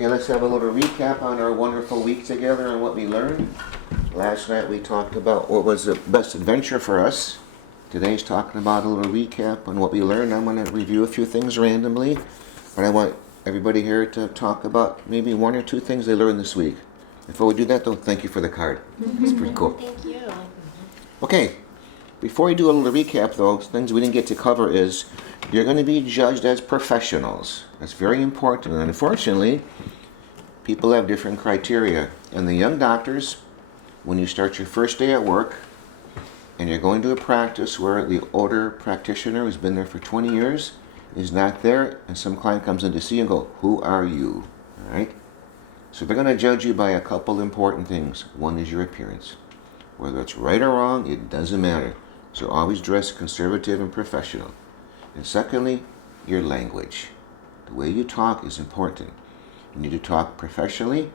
Okay, let's have a little recap on our wonderful week together and what we learned. Last night we talked about what was the best adventure for us. Today's talking about a little recap on what we learned. I'm going to review a few things randomly, but I want everybody here to talk about maybe one or two things they learned this week. Before we do that, though, thank you for the card. It's pretty cool. Thank you. Okay, before we do a little recap, though, things we didn't get to cover is you're going to be judged as professionals. That's very important. And unfortunately, people have different criteria. And the young doctors, when you start your first day at work and you're going to a practice where the older practitioner who's been there for 20 years is not there, and some client comes in to see you and go, "Who are you?" All right? So they're going to judge you by a couple important things. One is your appearance. Whether it's right or wrong, it doesn't matter. So always dress conservative and professional. And secondly, your language. The way you talk is important. You need to talk professionally.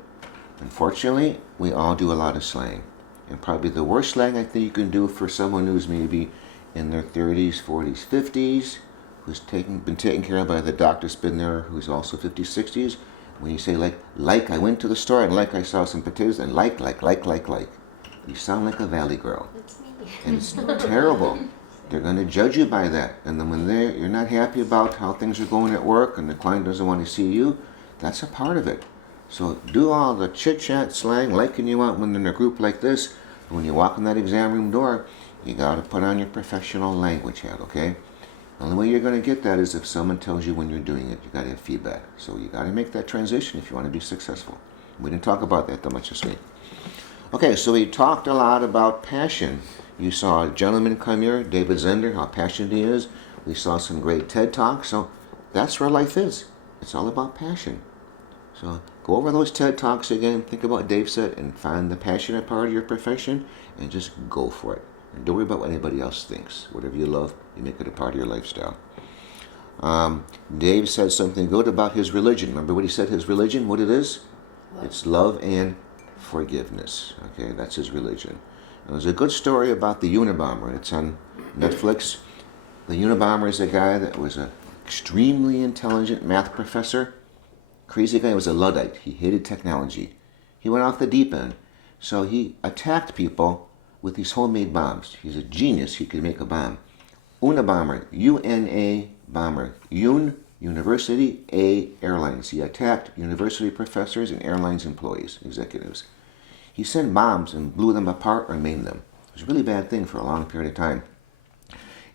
Unfortunately, we all do a lot of slang. And probably the worst slang I think you can do for someone who's maybe in their 30s, 40s, 50s, who's been taken care of by the doctor's been there, who's also 50s, 60s, when you say like I went to the store and like I saw some potatoes and like. You sound like a valley girl. That's me. And it's terrible. They're going to judge you by that. And then when you're not happy about how things are going at work and the client doesn't want to see you, that's a part of it. So do all the chit-chat, slang, liking you out when they're in a group like this. And when you walk in that exam room door, you got to put on your professional language hat, okay? The only way you're going to get that is if someone tells you when you're doing it. You got to have feedback. So you got to make that transition if you want to be successful. We didn't talk about that much this week. Okay, so we talked a lot about passion. You saw a gentleman come here, David Zender, how passionate he is. We saw some great TED Talks. So that's where life is. It's all about passion. So go over those TED Talks again, think about what Dave said, and find the passionate part of your profession, and just go for it. And don't worry about what anybody else thinks. Whatever you love, you make it a part of your lifestyle. Dave said something good about his religion. Remember what he said, his religion, what it is? It's love and forgiveness. Okay, that's his religion. And there's a good story about the Unabomber. It's on Netflix. The Unabomber is a guy that was an extremely intelligent math professor. Crazy guy, was a Luddite. He hated technology. He went off the deep end. So he attacked people with these homemade bombs. He's a genius. He could make a bomb. Unabomber, U-N-A bomber. University, A, airlines. He attacked university professors and airlines employees, executives. He sent bombs and blew them apart or maimed them. It was a really bad thing for a long period of time.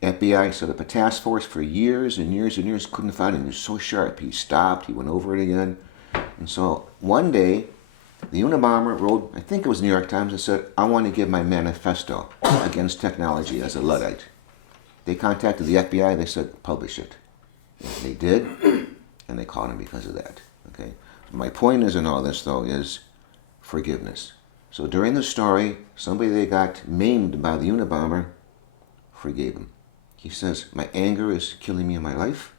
FBI set up a task force for years and years and years, couldn't find him. He was so sharp. He stopped, he went over it again. And so one day, the Unabomber wrote, I think it was New York Times, and said, "I want to give my manifesto against technology as a Luddite." They contacted the FBI, they said, "Publish it." And they did, and they caught him because of that. Okay. My point is in all this, though, is forgiveness. So during the story, somebody that got maimed by the Unabomber forgave him. He says, "My anger is killing me in my life.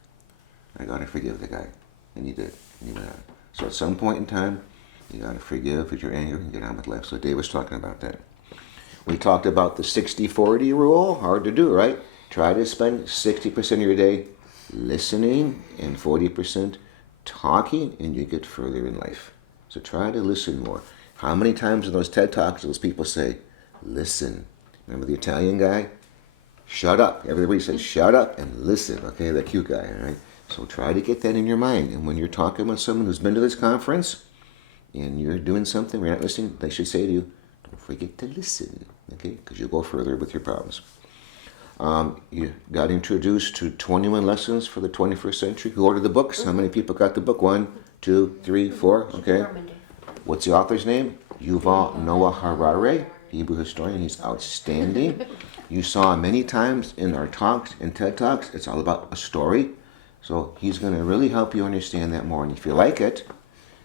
I got to forgive the guy." And he did. And he went on. So at some point in time, you got to forgive with your anger and get on with life. So Dave was talking about that. We talked about the 60-40 rule. Hard to do, right? Try to spend 60% of your day listening and 40% talking, and you get further in life. So try to listen more. How many times in those TED Talks those people say, "Listen"? Remember the Italian guy? Shut up. Everybody says, "Shut up and listen." Okay, the cute guy, all right? So try to get that in your mind. And when you're talking with someone who's been to this conference and you're doing something, you're not listening, they should say to you, "Don't forget to listen," okay? Because you'll go further with your problems. You got introduced to 21 lessons for the 21st century. Who ordered the books? How many people got the book? 1, 2, 3, 4, okay? What's the author's name? Yuval Noah Harari, Hebrew historian. He's outstanding. You saw many times in our talks, in TED Talks, it's all about a story. So he's going to really help you understand that more. And if you like it,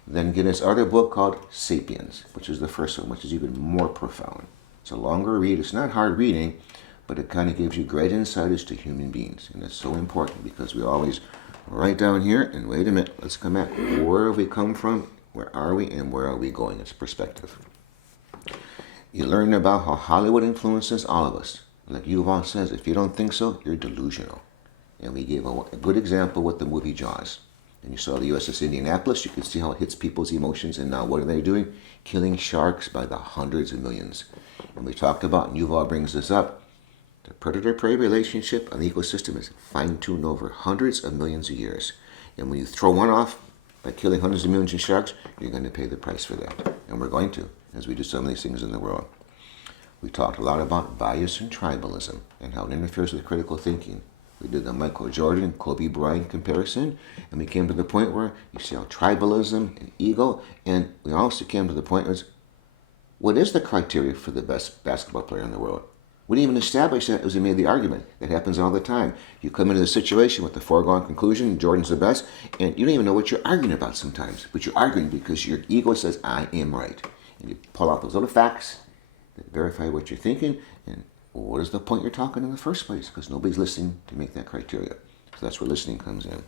then get his other book called Sapiens, which is the first one, which is even more profound. It's a longer read. It's not hard reading, but it kind of gives you great insight as to human beings. And it's so important because we always write down here and wait a minute, let's come back. Where have we come from? Where are we? And where are we going? It's perspective. You learn about how Hollywood influences all of us. Like Yuval says, if you don't think so, you're delusional. And we gave a good example with the movie Jaws. And you saw the USS Indianapolis. You could see how it hits people's emotions. And now what are they doing? Killing sharks by the hundreds of millions. And we talked about, and Yuval brings this up, the predator-prey relationship on the ecosystem is fine-tuned over hundreds of millions of years. And when you throw one off by killing hundreds of millions of sharks, you're going to pay the price for that. And we're going to, as we do some of these things in the world. We talked a lot about bias and tribalism and how it interferes with critical thinking. We did the Michael Jordan, Kobe Bryant comparison, and we came to the point where you see how tribalism and ego, and we also came to the point where what is the criteria for the best basketball player in the world? We didn't even establish that as we made the argument. That happens all the time. You come into the situation with the foregone conclusion, Jordan's the best, and you don't even know what you're arguing about sometimes. But you're arguing because your ego says, I am right. And you pull out those little facts that verify what you're thinking, and what is the point you're talking in the first place? Because nobody's listening to make that criteria. So that's where listening comes in.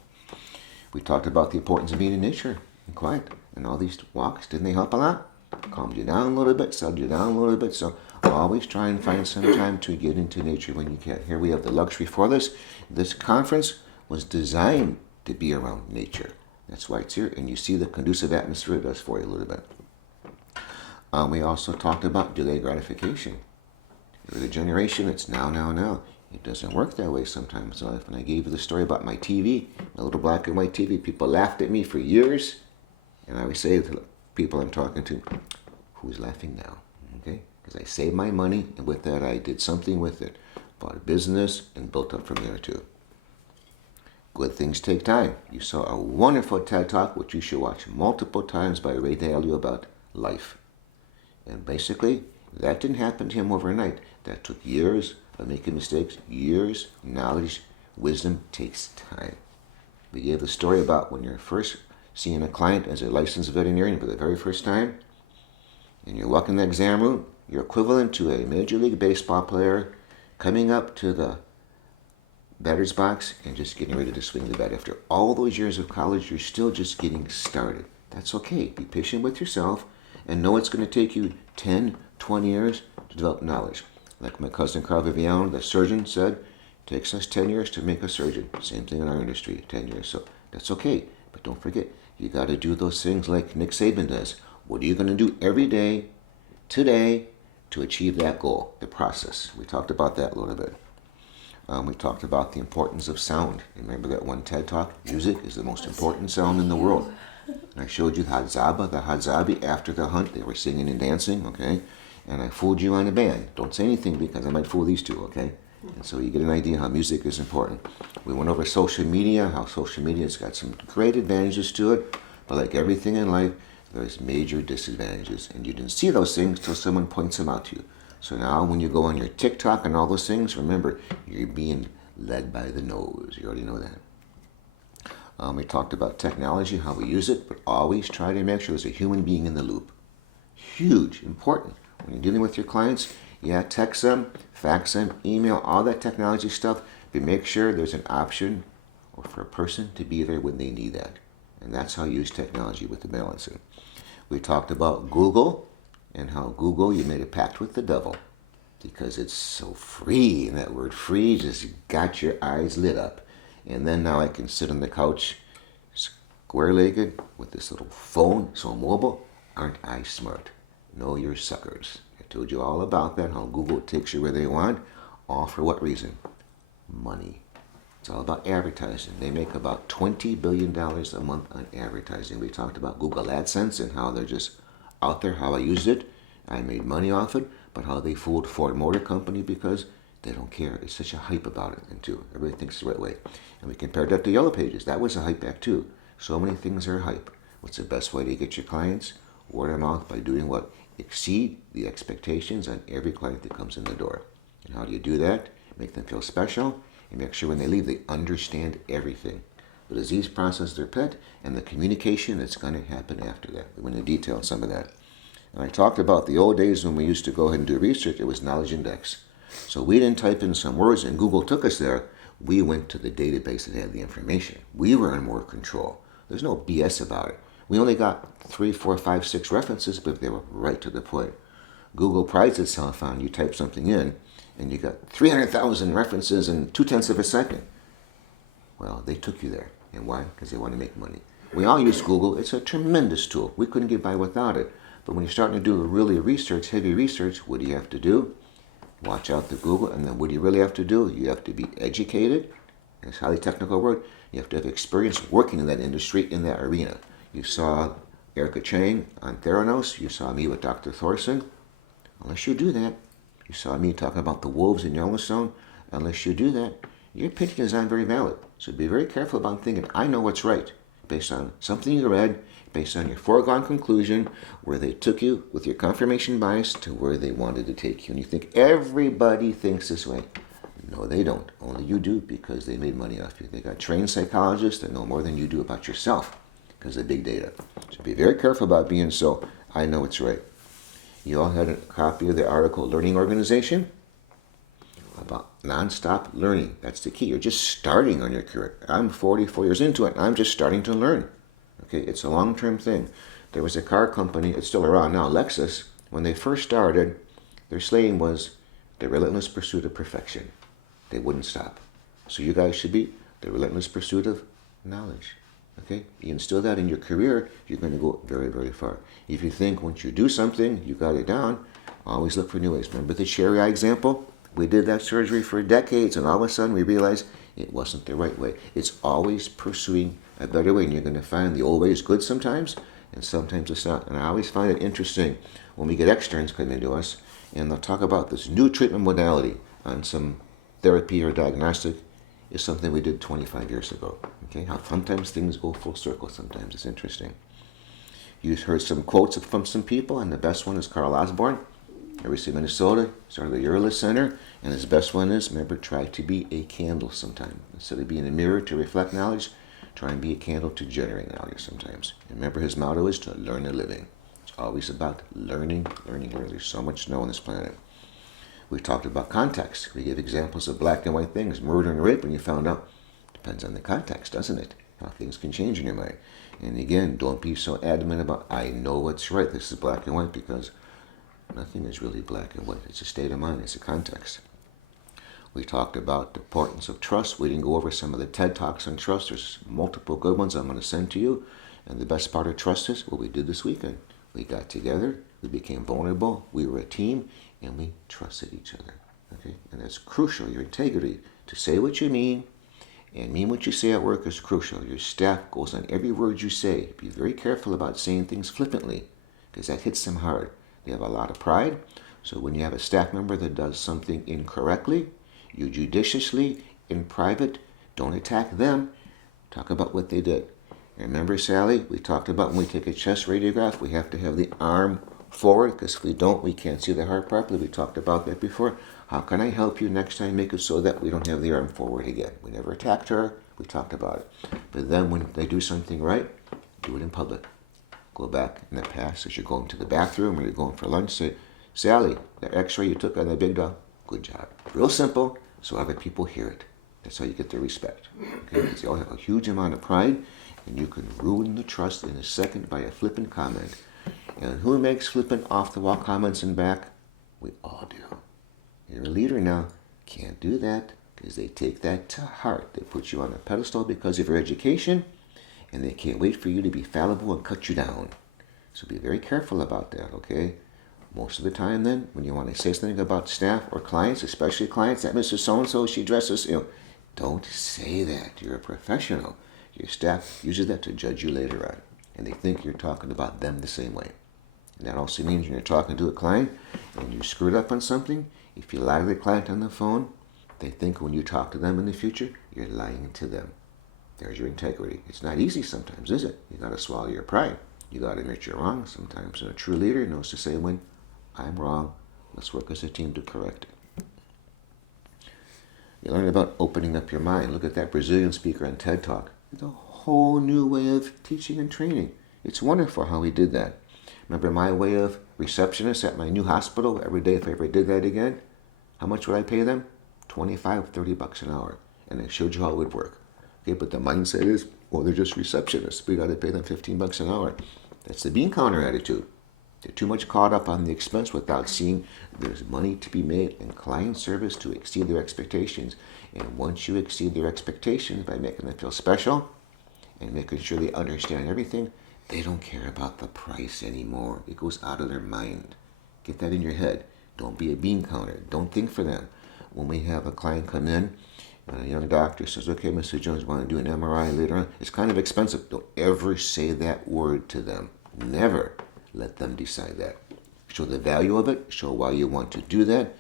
We talked about the importance of being in nature and quiet. And all these walks, didn't they help a lot? Calmed you down a little bit, settled you down a little bit. So always try and find some time to get into nature when you can. Here we have the luxury for this. This conference was designed to be around nature. That's why it's here. And you see the conducive atmosphere it does for you a little bit. We also talked about delayed gratification. You're the generation that's now. It doesn't work that way sometimes in life. And I gave you the story about my TV, my little black and white TV. People laughed at me for years. And I would say to the people I'm talking to, who's laughing now? Okay? Because I saved my money, and with that I did something with it. Bought a business and built up from there too. Good things take time. You saw a wonderful TED Talk, which you should watch multiple times, by Ray Dalio about life. And basically, that didn't happen to him overnight. That took years of making mistakes, years, knowledge, wisdom takes time. We gave the story about when you're first seeing a client as a licensed veterinarian for the very first time, and you're walking the exam room, you're equivalent to a Major League Baseball player coming up to the batter's box and just getting ready to swing the bat. After all those years of college, you're still just getting started. That's okay. Be patient with yourself and know it's going to take you 10, 20 years to develop knowledge. Like my cousin Carl Viviano, the surgeon, said, it takes us 10 years to make a surgeon. Same thing in our industry, 10 years. So that's okay. But don't forget, you got to do those things like Nick Saban does. What are you going to do every day, today, to achieve that goal, the process? We talked about that a little bit. We talked about the importance of sound. Remember that one TED Talk? Music is the most important sound in the world. And I showed you the Hadzabi after the hunt. They were singing and dancing, okay? And I fooled you on a band. Don't say anything because I might fool these two, okay? And so you get an idea how music is important. We went over social media, how social media has got some great advantages to it. But like everything in life, there's major disadvantages. And you didn't see those things till someone points them out to you. So now when you go on your TikTok and all those things, remember, you're being led by the nose. You already know that. We talked about technology, how we use it, but always try to make sure there's a human being in the loop. Huge, important. When you're dealing with your clients, yeah, text them, fax them, email, all that technology stuff, but make sure there's an option or for a person to be there when they need that. And that's how you use technology with the balancing. We talked about Google and how Google, you made a pact with the devil because it's so free. And that word free just got your eyes lit up. And then now I can sit on the couch square-legged with this little phone, so mobile. Aren't I smart? No, you're suckers. I told you all about that, how Google takes you where they want. All for what reason? Money. It's all about advertising. They make about $20 billion a month on advertising. We talked about Google AdSense and how they're just out there, how I used it. I made money off it, but how they fooled Ford Motor Company because they don't care. It's such a hype about it, and too. Everybody thinks the right way. And we compared that to Yellow Pages. That was a hype back too. So many things are hype. What's the best way to get your clients? Word of mouth by doing what? Exceed the expectations on every client that comes in the door. And how do you do that? Make them feel special and make sure when they leave they understand everything. The disease process, their pet, and the communication that's going to happen after that. We went into detail on some of that. And I talked about the old days when we used to go ahead and do research. It was knowledge index. So we didn't type in some words and Google took us there. We went to the database that had the information. We were in more control. There's no BS about it. We only got 3, 4, 5, 6 references, but they were right to the point. Google prides itself on you type something in and you got 300,000 references in 0.2 of a second. Well, they took you there. And why? Because they want to make money. We all use Google. It's a tremendous tool. We couldn't get by without it. But when you're starting to do really research, heavy research, what do you have to do? Watch out the Google. And then what do you really have to do? You have to be educated. It's a highly technical word. You have to have experience working in that industry, in that arena. You saw Erica Chang on Theranos. You saw me with Dr. Thorson. Unless you do that, you saw me talking about the wolves in Yellowstone. Unless you do that, your opinion is not very valid. So be very careful about thinking, I know what's right, based on something you read, based on your foregone conclusion, where they took you with your confirmation bias to where they wanted to take you. And you think everybody thinks this way. No, they don't. Only you do, because they made money off you. They got trained psychologists that know more than you do about yourself because of big data. So be very careful about being so, I know it's right. You all had a copy of the article, Learning Organization, about nonstop learning. That's the key. You're just starting on your career. I'm 44 years into it. I'm just starting to learn. Okay, it's a long-term thing. There was a car company, it's still around now, Lexus. When they first started, their slogan was the relentless pursuit of perfection. They wouldn't stop. So you guys should be the relentless pursuit of knowledge. Okay? You instill that in your career, you're going to go very, very far. If you think once you do something, you got it down, always look for new ways. Remember the cherry eye example? We did that surgery for decades, and all of a sudden we realized it wasn't the right way. It's always pursuing a better way, and you're going to find the old way is good sometimes, and sometimes it's not. And I always find it interesting when we get externs come into us, and they'll talk about this new treatment modality on some therapy or diagnostic is something we did 25 years ago. Okay, how sometimes things go full circle. Sometimes it's interesting. You heard some quotes from some people, and the best one is Carl Osborne, University of Minnesota, started the Urla Center, and his best one is, remember, try to be a candle sometime. Instead of being a mirror to reflect knowledge, try and be a candle to generate knowledge sometimes. And remember, his motto is to learn a living. It's always about learning. There's so much to know on this planet. We talked about context. We gave examples of black and white things, murder and rape, and you found out, depends on the context, doesn't it? How things can change in your mind. And again, don't be so adamant about, I know what's right, this is black and white, because nothing is really black and white. It's a state of mind. It's a context. We talked about the importance of trust. We didn't go over some of the TED Talks on trust. There's multiple good ones I'm going to send to you. And the best part of trust is what we did this weekend. We got together. We became vulnerable. We were a team. And we trusted each other. Okay? And that's crucial. Your integrity. To say what you mean and mean what you say at work is crucial. Your staff goes on every word you say. Be very careful about saying things flippantly, because that hits them hard. They have a lot of pride. So when you have a staff member that does something incorrectly, you judiciously, in private, don't attack them. Talk about what they did. Remember, Sally, we talked about when we take a chest radiograph, we have to have the arm forward, because if we don't, we can't see the heart properly. We talked about that before. How can I help you next time make it so that we don't have the arm forward again? We never attacked her. We talked about it. But then when they do something right, do it in public. Go back in the past as you're going to the bathroom or you're going for lunch. Say, Sally, the x-ray you took on that big dog, good job. Real simple, so other people hear it. That's how you get their respect. Okay? Because they all have a huge amount of pride, and you can ruin the trust in a second by a flippant comment. And who makes flippant off-the-wall comments in back? We all do. You're a leader now. Can't do that, because they take that to heart. They put you on a pedestal because of your education, and they can't wait for you to be fallible and cut you down. So be very careful about that, okay? Most of the time then, when you want to say something about staff or clients, especially clients, that Mrs. So-and-so, she dresses, don't say that. You're a professional. Your staff uses that to judge you later on, and they think you're talking about them the same way. And that also means when you're talking to a client and you screwed up on something, if you lie to the client on the phone, they think when you talk to them in the future, you're lying to them. There's your integrity. It's not easy sometimes, is it? You got to swallow your pride. You got to admit you're wrong sometimes. And a true leader knows to say when I'm wrong, let's work as a team to correct it. You learn about opening up your mind. Look at that Brazilian speaker on TED Talk. It's a whole new way of teaching and training. It's wonderful how he did that. Remember my way of receptionist at my new hospital every day? If I ever did that again, how much would I pay them? $25, $30 an hour. And I showed you how it would work. Okay, but the mindset is, well, they're just receptionists. We got to pay them $15 an hour. That's the bean counter attitude. They're too much caught up on the expense without seeing there's money to be made in client service to exceed their expectations. And once you exceed their expectations by making them feel special, and making sure they understand everything, they don't care about the price anymore. It goes out of their mind. Get that in your head. Don't be a bean counter. Don't think for them. When we have a client come in, and a young doctor says, okay, Mr. Jones, want to do an MRI later on? It's kind of expensive. Don't ever say that word to them. Never let them decide that. Show the value of it. Show why you want to do that.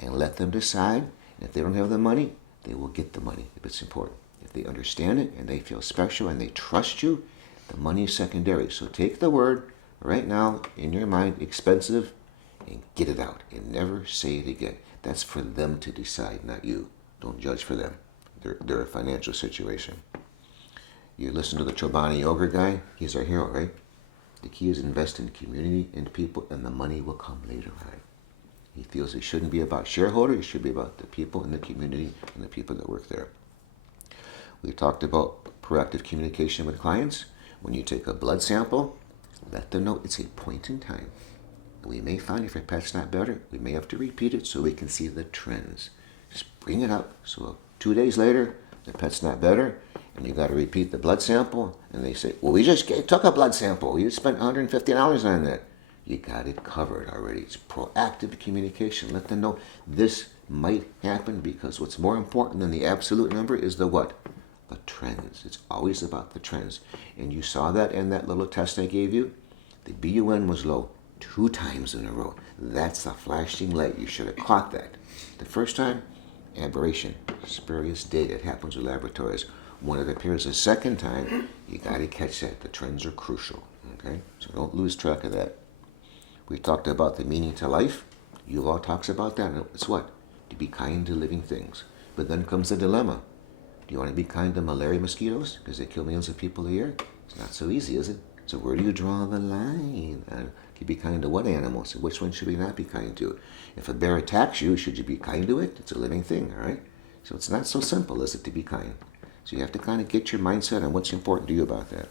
And let them decide. And if they don't have the money, they will get the money if it's important. If they understand it and they feel special and they trust you, the money is secondary. So take the word right now in your mind, expensive, and get it out. And never say it again. That's for them to decide, not you. Don't judge for them. They're a financial situation. You listen to the Chobani Yoga guy. He's our hero, right? The key is invest in community and people, and the money will come later on. He feels it shouldn't be about shareholders. It should be about the people in the community and the people that work there. We talked about proactive communication with clients. When you take a blood sample, let them know it's a point in time. We may find if your pet's not better, we may have to repeat it so we can see the trends. Just bring it up. So 2 days later, the pet's not better, and you got to repeat the blood sample, and they say, well, we just took a blood sample. You spent $150 on that. You got it covered already. It's proactive communication. Let them know this might happen, because what's more important than the absolute number is the what? The trends. It's always about the trends. And you saw that in that little test I gave you. The BUN was low 2 times in a row. That's a flashing light. You should have caught that. The first time, aberration, spurious data. It happens with laboratories. When it appears a second time, you got to catch that. The trends are crucial. Okay? So don't lose track of that. We talked about the meaning to life. Yuval talks about that. It's what? To be kind to living things. But then comes the dilemma. Do you want to be kind to malaria mosquitoes because they kill millions of people a year? It's not so easy, is it? So where do you draw the line? Can you be kind to what animals? So which one should we not be kind to? If a bear attacks you, should you be kind to it? It's a living thing, all right? So it's not so simple, is it, to be kind? So you have to kind of get your mindset on what's important to you about that.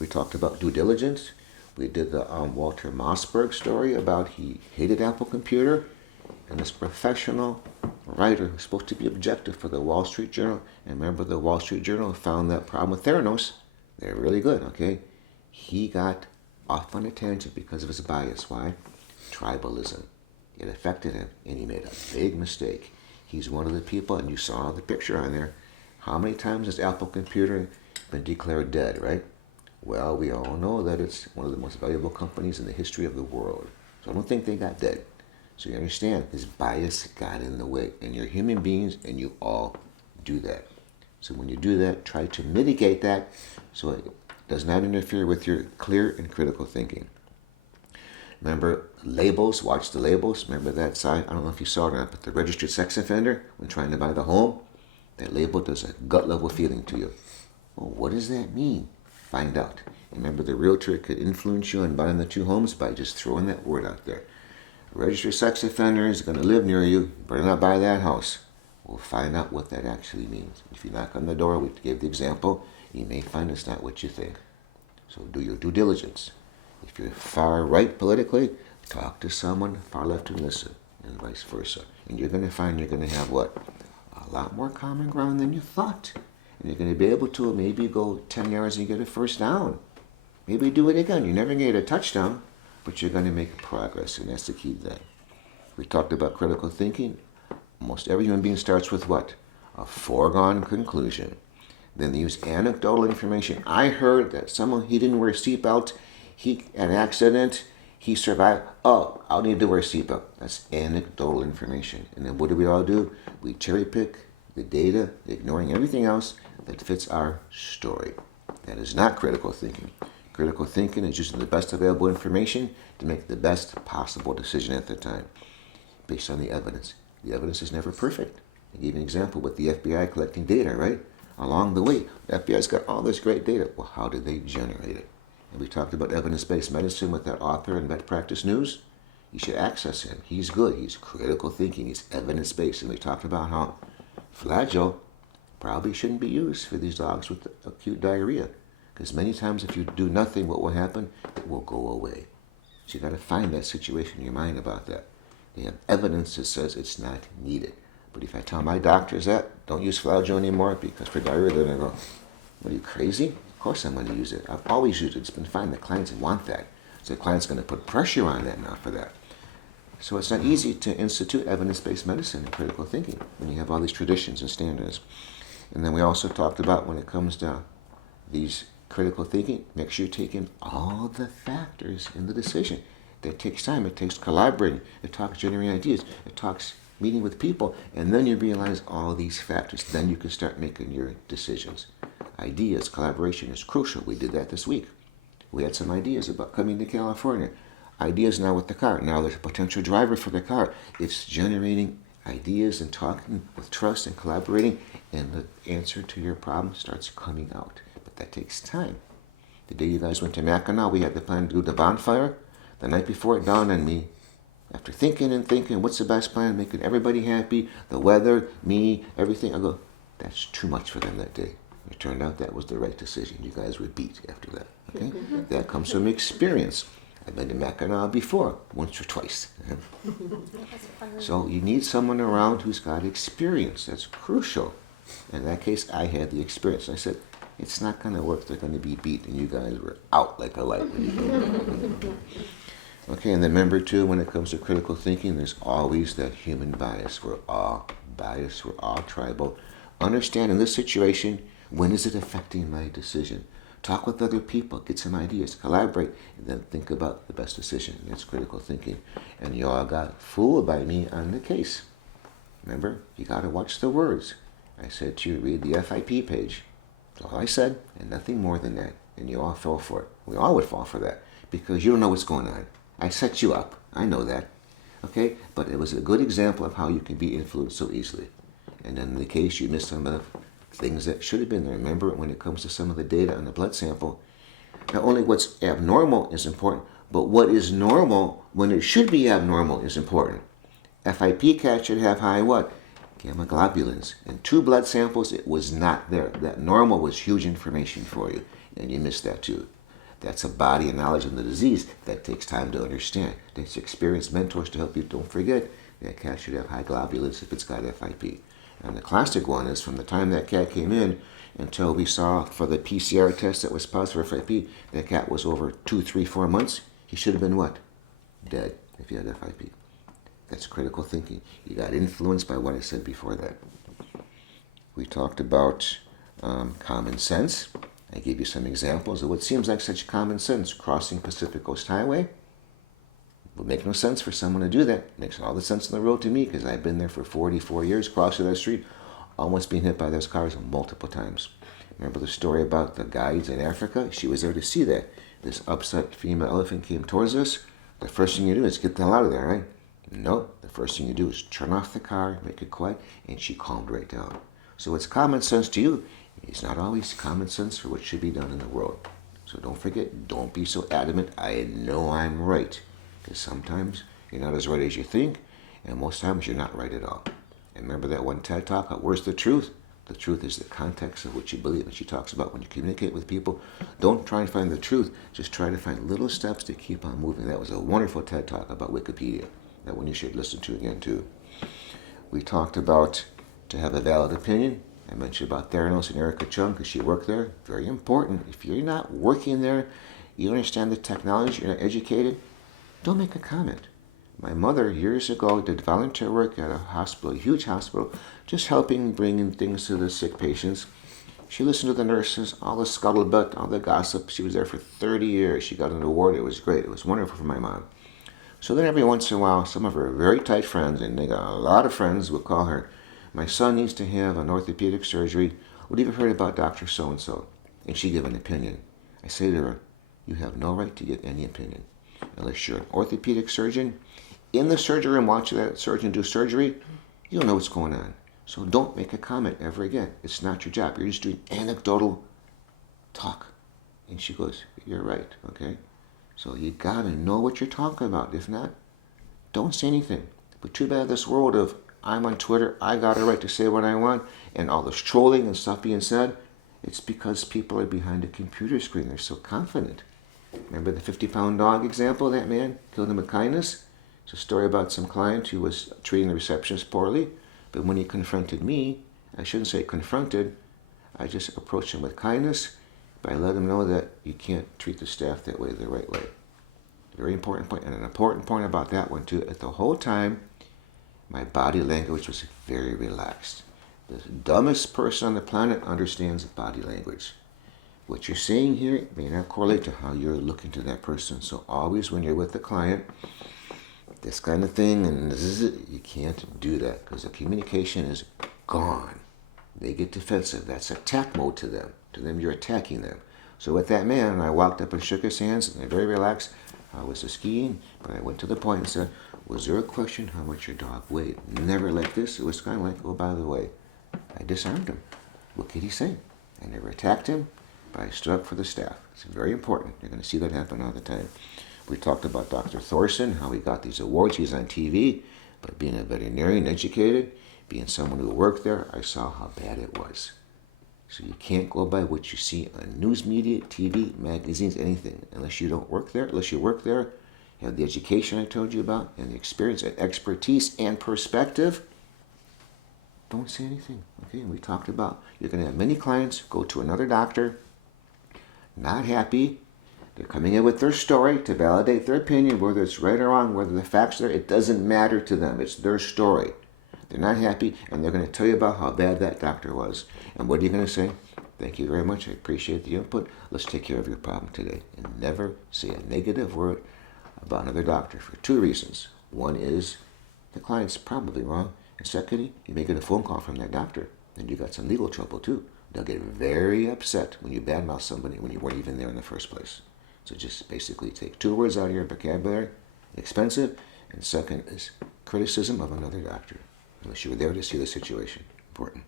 We talked about due diligence. We did the Walter Mossberg story about he hated Apple Computer, and this professional writer who's supposed to be objective for the Wall Street Journal, and remember the Wall Street Journal found that problem with Theranos. They're really good, okay? He got off on a tangent because of his bias. Why? Tribalism. It affected him, and he made a big mistake. He's one of the people, and you saw the picture on there. How many times has Apple Computer been declared dead, right? Well, we all know that it's one of the most valuable companies in the history of the world. So I don't think they got dead. So you understand, his bias got in the way. And you're human beings, and you all do that. So when you do that, try to mitigate that so it does not interfere with your clear and critical thinking. Remember labels, watch the labels. Remember that sign, I don't know if you saw it or not, but the registered sex offender, when trying to buy the home, that label does a gut level feeling to you. Well, what does that mean? Find out. Remember, the realtor could influence you on buying the 2 homes by just throwing that word out there. A registered sex offender is going to live near you. You better not buy that house. We'll find out what that actually means. If you knock on the door, we gave the example, you may find it's not what you think. So do your due diligence. If you're far right politically, talk to someone far left and listen, and vice versa. And you're going to find you're going to have what? A lot more common ground than you thought. And you're going to be able to maybe go 10 yards and get a first down. Maybe do it again. You're never going to get a touchdown, but you're going to make progress, and that's the key to that. We talked about critical thinking. Almost every human being starts with what? A foregone conclusion. Then they use anecdotal information. I heard that someone, he didn't wear a seatbelt, he had an accident, he survived. Oh, I'll need to wear a seatbelt. That's anecdotal information. And then what do we all do? We cherry pick the data, ignoring everything else that fits our story. That is not critical thinking. Critical thinking is using the best available information to make the best possible decision at the time, based on the evidence. The evidence is never perfect. I gave an example with the FBI collecting data, right? Along the way, the FBI's got all this great data. Well, how did they generate it? And we talked about evidence-based medicine with that author in Vet Practice News. You should access him. He's good. He's critical thinking. He's evidence-based. And we talked about how Palazzolo probably shouldn't be used for these dogs with acute diarrhea. Because many times if you do nothing, what will happen? It will go away. So you got to find that situation in your mind about that. They have evidence that says it's not needed. But if I tell my doctors that, don't use Palazzolo anymore because for diarrhea, they're going to go, What are you, crazy? Of course I'm going to use it. I've always used it. It's been fine. The clients want that. So the client's going to put pressure on that now for that. So it's not easy to institute evidence-based medicine and critical thinking when you have all these traditions and standards. And then we also talked about when it comes to these critical thinking, make sure you take in all the factors in the decision. That takes time. It takes collaborating. It talks generating ideas. It talks meeting with people. And then you realize all these factors. Then you can start making your decisions. Ideas, collaboration is crucial. We did that this week. We had some ideas about coming to California. Ideas now with the car. Now there's a potential driver for the car. It's generating ideas and talking with trust and collaborating, and the answer to your problem starts coming out. But that takes time. The day you guys went to Mackinac, we had the plan to do the bonfire. The night before, it dawned on me, after thinking and thinking, what's the best plan, making everybody happy, the weather, me, everything, I go, that's too much for them that day. It turned out that was the right decision. You guys were beat after that. Okay? That comes from experience. I've been to Mackinac before, once or twice. So you need someone around who's got experience. That's crucial. In that case, I had the experience. I said, it's not going to work. They're going to be beat, and you guys were out like a light when you came. Okay, and then remember too, when it comes to critical thinking, there's always that human bias. We're all biased. We're all tribal. Understand in this situation, when is it affecting my decision? Talk with other people, get some ideas, collaborate, and then think about the best decision. That's critical thinking. And you all got fooled by me on the case. Remember, you got to watch the words. I said to you, read the FIP page. That's all I said, and nothing more than that. And you all fell for it. We all would fall for that, because you don't know what's going on. I set you up. I know that. Okay? But it was a good example of how you can be influenced so easily. And in the case, you missed some of the things that should have been there. Remember, when it comes to some of the data on the blood sample, not only what's abnormal is important, but what is normal when it should be abnormal is important. FIP cat should have high what? Gamma globulins. In 2 blood samples, it was not there. That normal was huge information for you, and you missed that too. That's a body of knowledge of the disease that takes time to understand. Takes experienced mentors to help you. Don't forget, that cat should have high globulins if it's got FIP. And the classic one is from the time that cat came in until we saw for the PCR test that was positive for FIP, that cat was over 2, 3, 4 months. He should have been what? Dead if he had FIP. That's critical thinking. You got influenced by what I said before that. We talked about common sense. I gave you some examples of what seems like such common sense. Crossing Pacific Coast Highway would make no sense for someone to do that. It makes all the sense in the world to me, because I've been there for 44 years, crossing that street, almost being hit by those cars multiple times. Remember the story about the guides in Africa? She was there to see that. This upset female elephant came towards us. The first thing you do is get the hell out of there, right? No, the first thing you do is turn off the car, make it quiet, and she calmed right down. So what's common sense to you is not always common sense for what should be done in the world. So don't forget, don't be so adamant, I know I'm right. Because sometimes you're not as right as you think, and most times you're not right at all. And remember that one TED Talk, where's the truth? The truth is the context of what you believe. And she talks about when you communicate with people, don't try and find the truth, just try to find little steps to keep on moving. That was a wonderful TED Talk about Wikipedia. That one you should listen to again too. We talked about to have a valid opinion. I mentioned about Theranos and Erica Chung because she worked there. Very important. If you're not working there, you understand the technology, you're not educated, don't make a comment. My mother, years ago, did volunteer work at a hospital, a huge hospital, just helping bring in things to the sick patients. She listened to the nurses, all the scuttlebutt, all the gossip. She was there for 30 years. She got an award. It was great. It was wonderful for my mom. So then every once in a while, some of her very tight friends, and they got a lot of friends, would call her, my son needs to have an orthopedic surgery. What have you heard about Dr. So-and-so? And she'd give an opinion. I say to her, you have no right to give any opinion. Unless you're an orthopedic surgeon, in the surgery room watching that surgeon do surgery, you don't know what's going on. So don't make a comment ever again. It's not your job. You're just doing anecdotal talk. And she goes, you're right, okay? So you gotta know what you're talking about. If not, don't say anything. But too bad this world of I'm on Twitter, I got a right to say what I want, and all this trolling and stuff being said, it's because people are behind a computer screen. They're so confident. Remember the 50-pound dog example? That man killed him with kindness? It's a story about some client who was treating the receptionist poorly, but when he confronted me, I shouldn't say confronted, I just approach them with kindness, but I let them know that you can't treat the staff that way the right way. Very important point, and an important point about that one too, at the whole time, my body language was very relaxed. The dumbest person on the planet understands body language. What you're saying here may not correlate to how you're looking to that person. So always when you're with the client, this kind of thing, and you can't do that because the communication is gone. They get defensive. That's attack mode to them. To them, you're attacking them. So with that man, I walked up and shook his hands, and they're very relaxed. I was skiing, but I went to the point and said, was there a question how much your dog weighed? Never like this. It was kind of like, oh, by the way, I disarmed him. What could he say? I never attacked him, but I stood up for the staff. It's very important. You're going to see that happen all the time. We talked about Dr. Thorson, how he got these awards. He's on TV, but being a veterinarian, educated, being someone who worked there, I saw how bad it was. So you can't go by what you see on news media, TV, magazines, anything, unless you don't work there. Unless you work there, have the education I told you about, and the experience and expertise and perspective, don't say anything. Okay, we talked about you're going to have many clients go to another doctor, not happy. They're coming in with their story to validate their opinion, whether it's right or wrong, whether the facts are there. It doesn't matter to them. It's their story. They're not happy, and they're going to tell you about how bad that doctor was. And what are you going to say? Thank you very much. I appreciate the input. Let's take care of your problem today. And never say a negative word about another doctor for two reasons. One is the client's probably wrong. And secondly, you may get a phone call from that doctor, and you got some legal trouble too. They'll get very upset when you badmouth somebody when you weren't even there in the first place. So just basically take two words out of your vocabulary. Expensive, and second is criticism of another doctor. Unless you were there to see the situation. Important.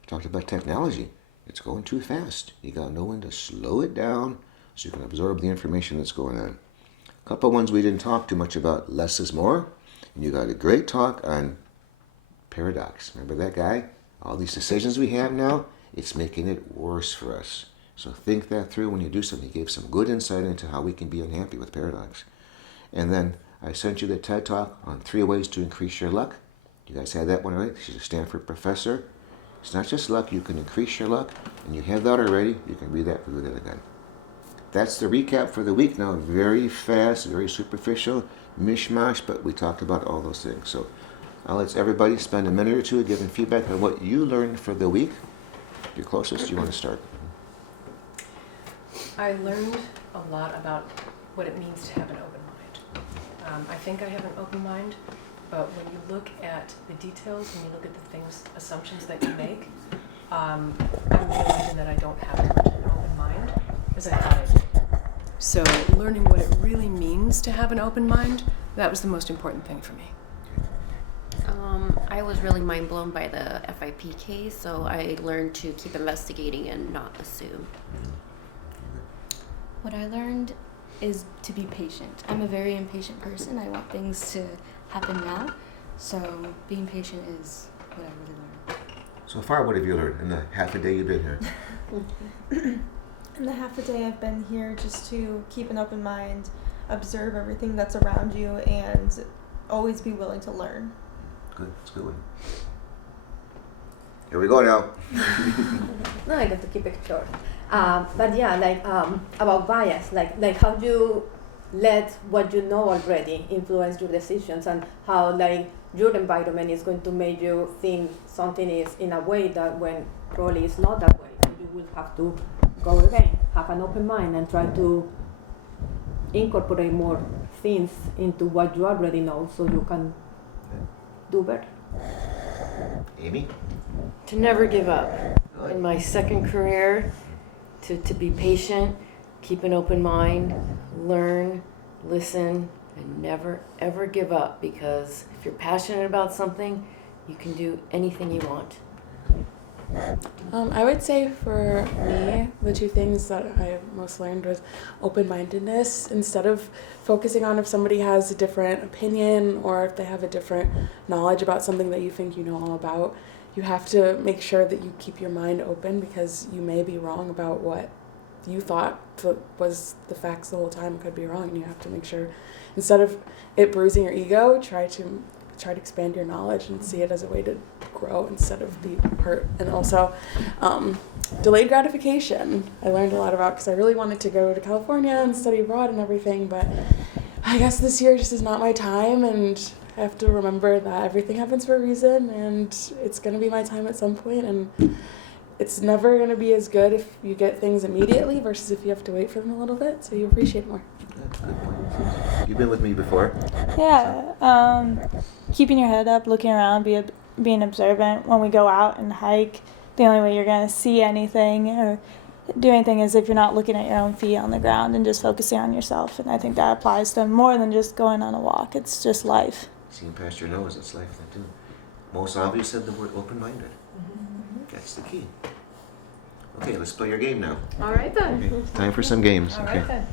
We talked about technology. It's going too fast. You got to know when to slow it down so you can absorb the information that's going on. A couple ones we didn't talk too much about. Less is more. And you got a great talk on paradox. Remember that guy? All these decisions we have now, it's making it worse for us. So think that through when you do something. He gave some good insight into how we can be unhappy with paradox. And then I sent you the TED Talk on 3 ways to increase your luck. You guys had that one right? She's a Stanford professor. It's not just luck. You can increase your luck. And you have that already. You can read that again. That's the recap for the week now. Very fast, very superficial, mishmash, but we talked about all those things. So I'll let everybody spend a minute or two giving feedback on what you learned for the week. You're closest. You want to start? I learned a lot about what it means to have an open mind. I think I have an open mind. But when you look at the details, when you look at the things, assumptions that you make, I'm realizing that I don't have as much of an open mind as I thought I did. So learning what it really means to have an open mind, that was the most important thing for me. I was really mind blown by the FIP case, so I learned to keep investigating and not assume. What I learned is to be patient. I'm a very impatient person. I want things to happen now. So being patient is what I really learned. So far, what have you learned in the half a day you've been here? In the half a day I've been here, just to keep an open mind, observe everything that's around you, and always be willing to learn. Good. That's a good one. Here we go now. No, I got to keep it short. But yeah, about bias, like how do you let what you know already influence your decisions, and how your environment is going to make you think something is in a way that when probably it's not that way. So you will have to go again, have an open mind, and try to incorporate more things into what you already know so you can do better. Amy? To never give up. In my second career, to be patient, keep an open mind, learn, listen, and never ever give up, because if you're passionate about something, you can do anything you want. I would say for me, the two things that I most learned was open-mindedness. Instead of focusing on if somebody has a different opinion or if they have a different knowledge about something that you think you know all about, you have to make sure that you keep your mind open, because you may be wrong about what you thought was the facts the whole time. It could be wrong, and you have to make sure, instead of it bruising your ego, try to expand your knowledge and see it as a way to grow instead of be hurt. And also delayed gratification I learned a lot about because I really wanted to go to California and study abroad and everything, but I guess this year just is not my time, and I have to remember that everything happens for a reason, and it's going to be my time at some point, and it's never going to be as good if you get things immediately versus if you have to wait for them a little bit, so you appreciate more. That's a good point. You've been with me before. Yeah, keeping your head up, looking around, being observant. When we go out and hike, the only way you're going to see anything or do anything is if you're not looking at your own feet on the ground and just focusing on yourself. And I think that applies to more than just going on a walk. It's just life. Seeing past your nose, it's life then too. Most obvious said the word open-minded. That's the key. Okay, let's play your game now. All right then. Okay, time for some games. All Okay. right then.